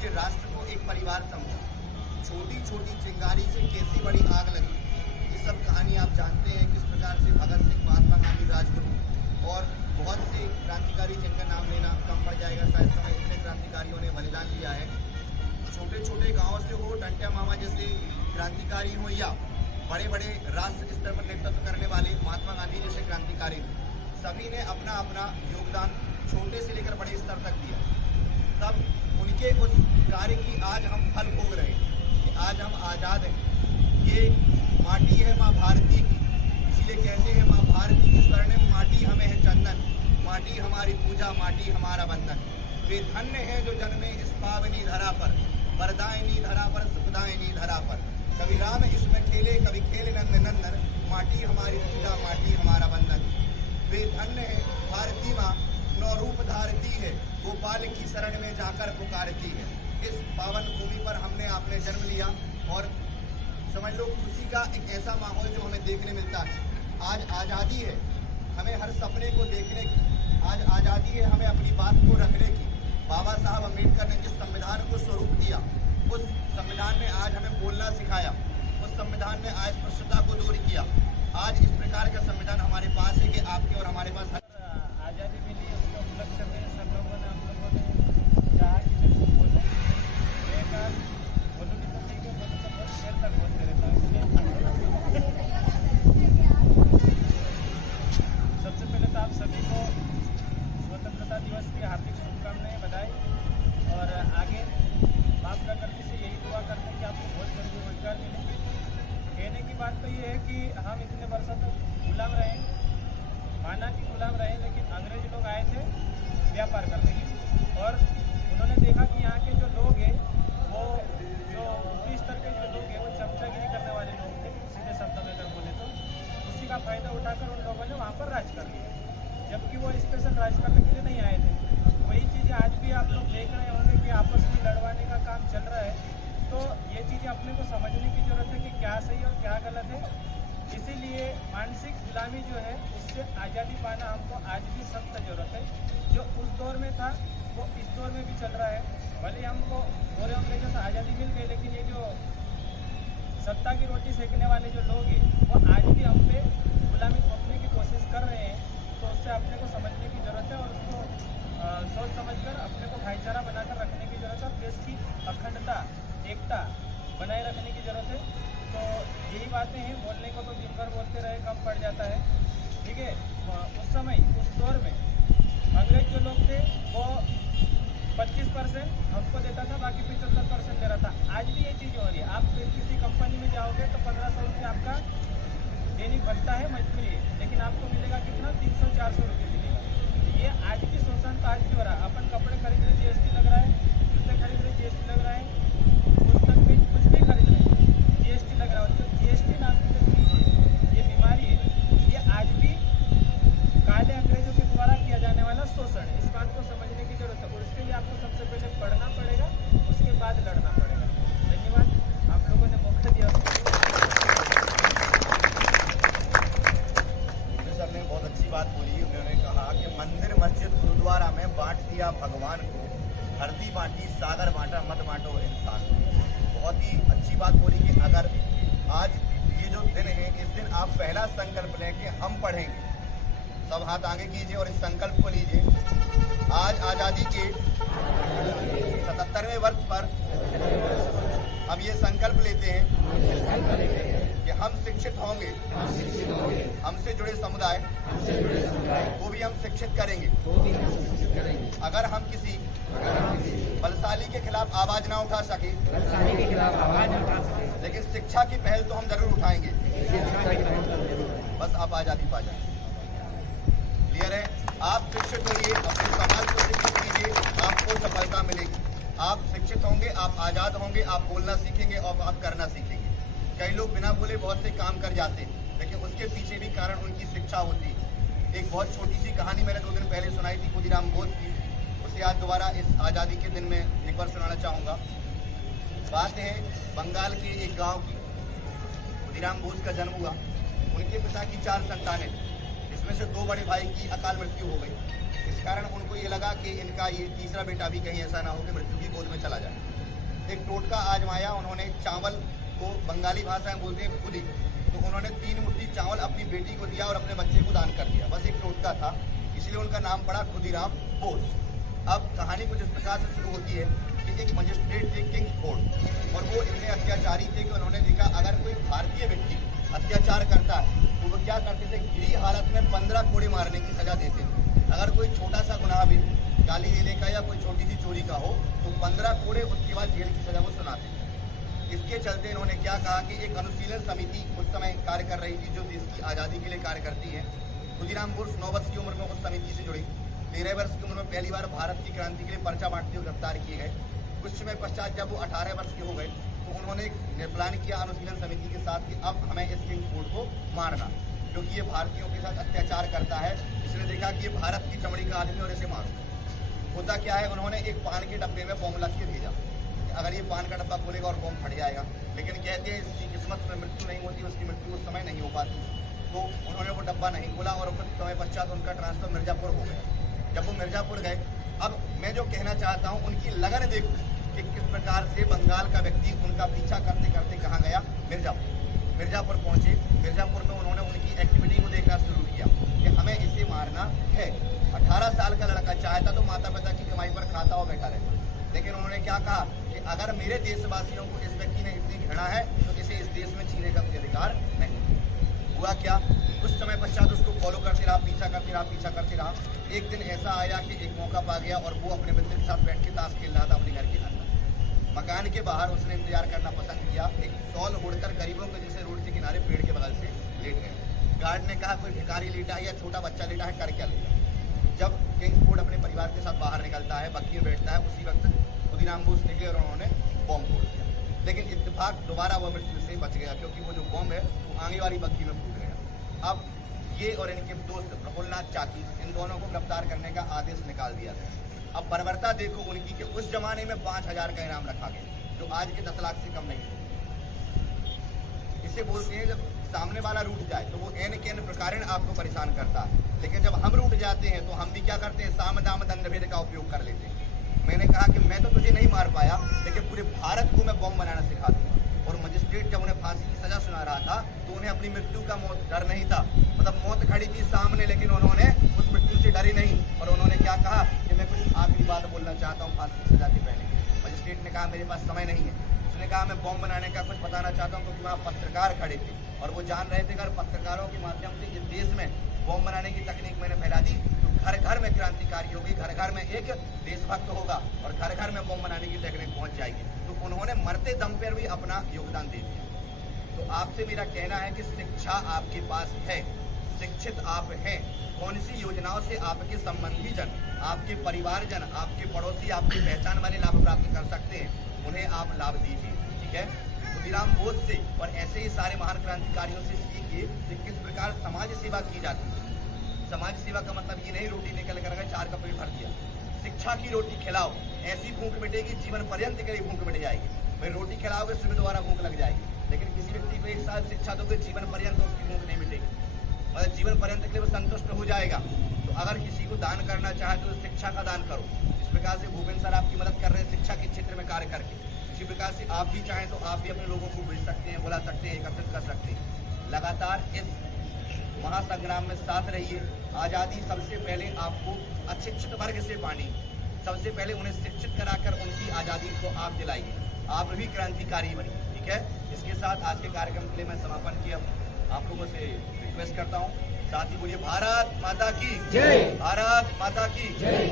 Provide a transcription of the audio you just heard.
पूज्य राष्ट्र को एक परिवार समझा। छोटी छोटी चिंगारी से कैसी बड़ी आग लगी, ये सब कहानी आप जानते हैं। किस प्रकार से भगत सिंह, महात्मा गांधी, राजगुरु और बहुत से क्रांतिकारी जिनका नाम लेना कम पड़ जाएगा शायद समय, इतने क्रांतिकारियों ने बलिदान दिया है। छोटे छोटे गाँव से हो टंट्या मामा जैसे क्रांतिकारी हो या बड़े बड़े राष्ट्र स्तर पर नेतृत्व करने वाले महात्मा गांधी जैसे क्रांतिकारी, सभी ने अपना अपना योगदान छोटे से लेकर बड़े स्तर तक दिया। तब उनके उस कार्य की आज हम फल भोग रहे हैं कि आज हम आज़ाद हैं। ये माटी है माँ भारती की, इसलिए कहते हैं माँ भारती की स्वर्णिम माटी हमें है चंदन, माटी हमारी पूजा, माटी हमारा बंधन। वे धन्य है जो जन्मे इस पावनी धरा पर, वरदायिनी धरा पर, सुखदायिनी धरा पर। कभी राम इसमें खेले, कभी खेले नंद नंदन, माटी हमारी पूजा, माटी हमारा बंधन। वे धन्य है भारती माँ, नौ रूप धारती है, गोपाल की शरण में जाकर पुकारती है। इस पावन भूमि पर हमने आपने जन्म लिया और समझ लो खुशी का एक ऐसा माहौल जो हमें देखने मिलता है। आज आज़ादी है हमें हर सपने को देखने की, आज आज़ादी है हमें अपनी बात को रखने की। बाबा साहब अम्बेडकर ने जिस संविधान को स्वरूप दिया, उस संविधान ने आज हमें बोलना सिखाया, उस संविधान ने आज अस्पृश्यता को दूर किया। आज इस प्रकार का संविधान हमारे पास है कि आपके और हमारे पास आज़ादी मिली, उसके उपलक्ष्य में सब लोगों ने, हम लोगों ने चाहा कि मैं कुछ बोलूँ। एक बार बोलूँगी तो ठीक है, बोलूँ तो बहुत देर तक बोलते रहता हूँ। सबसे पहले तो आप सभी को स्वतंत्रता दिवस की हार्दिक शुभकामनाएं, बधाई। और आगे बाप प्रकृति से यही दुआ करते हैं कि आपको बहुत जल्दी रोजगार मिले। कहने की बात तो ये है कि हम इतने वर्षों तक गुलाम रहे, माना कि गुलाम रहे, लेकिन अंग्रेज लोग आए थे व्यापार करने के लिए और उन्होंने देखा कि यहाँ के जो लोग हैं वो जो ऊपरी स्तर के जो लोग हैं वो चमचागिरी करने वाले लोग थे, सीधे शब्दों में अगर बोले तो। उसी का फायदा उठाकर उन लोगों ने वहाँ पर राज कर लिया, जबकि वो स्पेशल राज करने के लिए नहीं आए थे। वही चीज़ें आज भी आप लोग देख रहे होंगे कि आपस में लड़वाने का काम चल रहा है। तो ये चीज़ें अपने को समझने की ज़रूरत है कि क्या सही और क्या गलत है। इसीलिए मानसिक गुलामी जो है उससे आज़ादी पाना हमको आज भी सख्त ज़रूरत है। जो उस दौर में था वो इस दौर में भी चल रहा है। भले हमको गोरे अंग्रेजों से आज़ादी मिल गई, लेकिन ये जो सत्ता की रोटी सेकने वाले जो लोग हैं वो आज भी हम पे गुलामी थोपने की कोशिश कर रहे हैं। तो उससे अपने को समझने की ज़रूरत है और उसको सोच समझकर अपने को भाईचारा बनाकर रखने की ज़रूरत है। देश की अखंडता, एकता बनाए रखने की ज़रूरत है। तो यही बातें हैं, बोलने को तो दिन भर बोलते रहे कम पड़ जाता है, ठीक है। उस समय उस दौर में अंग्रेज जो लोग थे वो 25% हमको देता था, बाकी 75% दे रहा था। आज भी ये चीज़ हो रही है। आप फिर किसी कंपनी में जाओगे तो 1500 रुपये आपका दैनिक बनता है, मजबूरी है, लेकिन आपको मिलेगा कितना, 300-400 रुपये मिलेगा। ये आज भी शोषण तो आज भी हो रहा है। अपन कपड़े खरीद रहे GST लग रहा है, जूते खरीद रहे GST लग रहा है, पुस्तक में कुछ भी खरीद रहे GST लग रहा है। तो GST नाम की जो चीज़ है, ये बीमारी है, ये आज भी काले अंग्रेजों के द्वारा किया जाने वाला शोषण है। इस बात को समझने की जरूरत है और उसके लिए आपको सबसे पहले पढ़ना पड़ेगा, उसके बाद लड़ना पड़ेगा। धन्यवाद, आप लोगों ने मौका दिया। सर ने बहुत अच्छी बात बोली। उन्होंने कहा कि मंदिर मस्जिद गुरुद्वारा में बांट दिया भगवान को, धरती बांटी सागर बांटा, मत बांटो इंसान को। बहुत ही अच्छी बात बोली कि अगर आज ये जो दिन है, इस दिन आप पहला संकल्प लें कि हम पढ़ेंगे। सब हाथ आगे कीजिए और इस संकल्प को लीजिए। आज आज़ादी के 77वें वर्ष पर हम ये संकल्प लेते हैं कि हम शिक्षित होंगे, हमसे जुड़े समुदाय को भी हम शिक्षित करेंगे। अगर हम किसी बलशाली के खिलाफ आवाज ना उठा सके, लेकिन शिक्षा की पहल तो हम जरूर उठाएंगे। बस आप आज़ादी पा जाए। क्लियर है? आप शिक्षित होइए, अपने समाज को शिक्षित कीजिए, आपको सफलता मिलेगी। आप शिक्षित होंगे, आप आज़ाद होंगे, आप बोलना सीखेंगे और आप करना सीखेंगे। कई लोग बिना बोले बहुत से काम कर जाते हैं, लेकिन उसके पीछे भी कारण उनकी शिक्षा होती है। एक बहुत छोटी सी कहानी मैंने 2 दिन पहले सुनाई थी खुदीराम बोस की, उसे आज दोबारा इस आज़ादी के दिन में एक बार सुनाना चाहूँगा। बात है बंगाल के एक गांव की। खुदीराम बोस का जन्म हुआ, उनके पिता की 4 संतानें, इसमें से 2 बड़े भाई की अकाल मृत्यु हो गई। इस कारण उनको ये लगा कि इनका ये तीसरा बेटा भी कहीं ऐसा ना हो कि मृत्यु की गोद में चला जाए। एक टोटका आजमाया उन्होंने। चावल को बंगाली भाषा में बोलते हैं खुदी, तो उन्होंने 3 मुट्ठी चावल अपनी बेटी को दिया और अपने बच्चे को दान कर दिया। बस एक टोटका था, इसलिए उनका नाम पड़ा खुदीराम बोस। अब कहानी कुछ इस प्रकार से शुरू होती है कि एक मजिस्ट्रेट थे किंग्सफोर्ड, और वो इतने अत्याचारी थे कि उन्होंने देखा अगर कोई भारतीय व्यक्ति अत्याचार करता है तो वो क्या करते थे, गिरी हालत में 15 कोड़े मारने की सजा देते थे। अगर कोई छोटा सा गुनाह भी गाली देने का या कोई छोटी सी चोरी का हो तो 15 कोड़े, उसके बाद जेल की सजा वो सुनाते थे। इसके चलते इन्होंने क्या कहा कि एक अनुशीलन समिति उस समय कार्य कर रही थी जो देश की आज़ादी के लिए कार्य करती है। खुदीराम बोस 9 वर्ष की उम्र में उस समिति से जुड़े। 13 वर्ष की उम्र में पहली बार भारत की क्रांति के लिए पर्चा बांटते हुए गिरफ्तार किए गए। कुछ समय पश्चात जब वो 18 वर्ष के हो गए तो उन्होंने एक प्लान किया अनुशीलन समिति के साथ कि अब हमें इस किंग्सफोर्ड को मारना, क्योंकि ये भारतीयों के साथ अत्याचार करता है। इसने देखा कि ये भारत की चमड़ी का आदमी और इसे मारो। होता क्या है, उन्होंने एक पान के डब्बे में बॉम्ब लग के भेजा, अगर ये पान का डब्बा खोलेगा और बॉम्ब फट जाएगा। लेकिन कहते हैं इसकी किस्मत में मृत्यु नहीं होती, उसकी मृत्यु उस समय नहीं हो पाती। तो उन्होंने वो डब्बा नहीं खोला और कुछ समय पश्चात उनका ट्रांसफर मिर्जापुर हो गया। जब वो मिर्जापुर गए, अब मैं जो कहना चाहता हूँ उनकी लगन देखो कि किस प्रकार से बंगाल का व्यक्ति उनका पीछा करते करते कहाँ गया, मिर्जापुर। मिर्जापुर पहुंचे। मिर्जापुर में उन्होंने उनकी एक्टिविटी को देखना शुरू किया कि हमें इसे मारना है। 18 साल का लड़का चाहता तो माता पिता की कमाई पर खाता हुआ बैठा रहता, लेकिन उन्होंने क्या कहा कि अगर मेरे देशवासियों को इस व्यक्ति ने इतनी घृणा है तो इसे इस देश में जीने का कोई अधिकार नहीं। हुआ क्या, कुछ समय पश्चात उसको फॉलो करते रहा, पीछा करते रहा। एक दिन ऐसा आया कि एक मौका पा गया और वो अपने मित्र के साथ बैठ के ताश खेल रहा था अपने घर के अंदर। मकान के बाहर उसने इंतजार करना पसंद किया। एक शॉल ओढ़कर गरीबों के जैसे रोड के किनारे पेड़ के बगल से लेट गए। गार्ड ने कहा कोई भिखारी लेटा है या छोटा बच्चा लेटा है, कर क्या लेटा। जब किंग्सफोर्ड अपने परिवार के साथ बाहर निकलता है, बग्घी में बैठता है, उसी वक्त खुदीराम बोस निकले और उन्होंने बॉम्ब फोड़ दिया। लेकिन इत्तेफाक दोबारा वह मृत्यु से बच गया, क्योंकि वो जो बॉम्ब है वो आगे वाली बग्घी में फूट गया। अब ये और इनके दोस्त प्रफुल्लनाथ चाकी, इन दोनों को गिरफ्तार करने का आदेश निकाल दिया गया। अब बर्बरता देखो उनकी कि उस जमाने में 5000 का इनाम रखा गया, जो आज के 10 लाख से कम नहीं है। इसे बोलते हैं जब सामने वाला रूठ जाए तो वो एन के प्रकार आपको परेशान करता है, लेकिन जब हम रूठ जाते हैं तो हम भी क्या करते हैं, साम दाम दंड भेद का उपयोग कर लेते हैं। मैंने कहा कि मैं तो तुझे नहीं मार पाया, लेकिन पूरे भारत को मैं बॉम्ब बनाना सिखा दूंगा। और मजिस्ट्रेट जब उन्हें फांसी की सजा सुना रहा था तो उन्हें अपनी मृत्यु का डर नहीं था, मतलब मौत खड़ी थी सामने, लेकिन उन्होंने उस मृत्यु से डरी नहीं। और उन्होंने क्या कहा कि मैं कुछ आखिरी बात बोलना चाहता हूँ फांसी की सजा के पहले। मजिस्ट्रेट ने कहा मेरे पास समय नहीं है। उसने कहा मैं बॉम्ब बनाने का कुछ बताना चाहता हूँ, क्योंकि वहाँ पत्रकार खड़े थे और वो जान रहे थे कि अगर पत्रकारों के माध्यम से इस देश में बॉम्ब बनाने की तकनीक मैंने फैला दी तो घर घर में क्रांतिकारी होगी, घर घर में एक देशभक्त होगा और घर घर में बॉम्ब बनाने की टेक्निक पहुंच जाएगी। तो उन्होंने मरते दम पर भी अपना योगदान दे दिया। तो आपसे मेरा कहना है कि शिक्षा आपके पास है, शिक्षित आप हैं। कौन सी योजनाओं से आपके संबंधी जन, आपके परिवारजन, आपके पड़ोसी, आपकी पहचान वाले लाभ प्राप्त कर सकते हैं, उन्हें आप लाभ दीजिए। ठीक है, खुदीराम बोस से और ऐसे ही सारे महान क्रांतिकारियों से सीखिए कि किस प्रकार समाज सेवा की जाती है। समाज सेवा का मतलब ये नहीं रोटी निकल कर 4 का पेट भर दिया। शिक्षा की रोटी खिलाओ, ऐसी भूख मिटेगी जीवन पर्यंत के लिए भूख मिट जाएगी। भाई रोटी खिलाओगे सुबह दोबारा भूख लग जाएगी, लेकिन किसी व्यक्ति को 1 साल शिक्षा दोगे जीवन पर्यंत उसकी भूख नहीं मिटेगी, मतलब जीवन पर्यंत के लिए वो संतुष्ट हो जाएगा। तो अगर किसी को दान करना चाहे तो शिक्षा का दान करो। इस प्रकार से भूपेंद्र सर आपकी मदद कर रहे हैं शिक्षा के क्षेत्र में कार्य करके। इसी प्रकार से आप भी चाहें तो आप भी अपने लोगों को भेज सकते हैं, बुला सकते हैं, एकत्रित कर सकते हैं। लगातार इस महासंग्राम में साथ रहिए। आज़ादी सबसे पहले आपको अशिक्षित वर्ग से पानी, सबसे पहले उन्हें शिक्षित कराकर उनकी आज़ादी को आप दिलाइए। आप भी क्रांतिकारी बनिए। ठीक है, इसके साथ आज के कार्यक्रम के लिए मैं समापन किया आप लोगों से रिक्वेस्ट करता हूँ। साथ ही बोलिए भारत माता की जय, भारत माता की जय।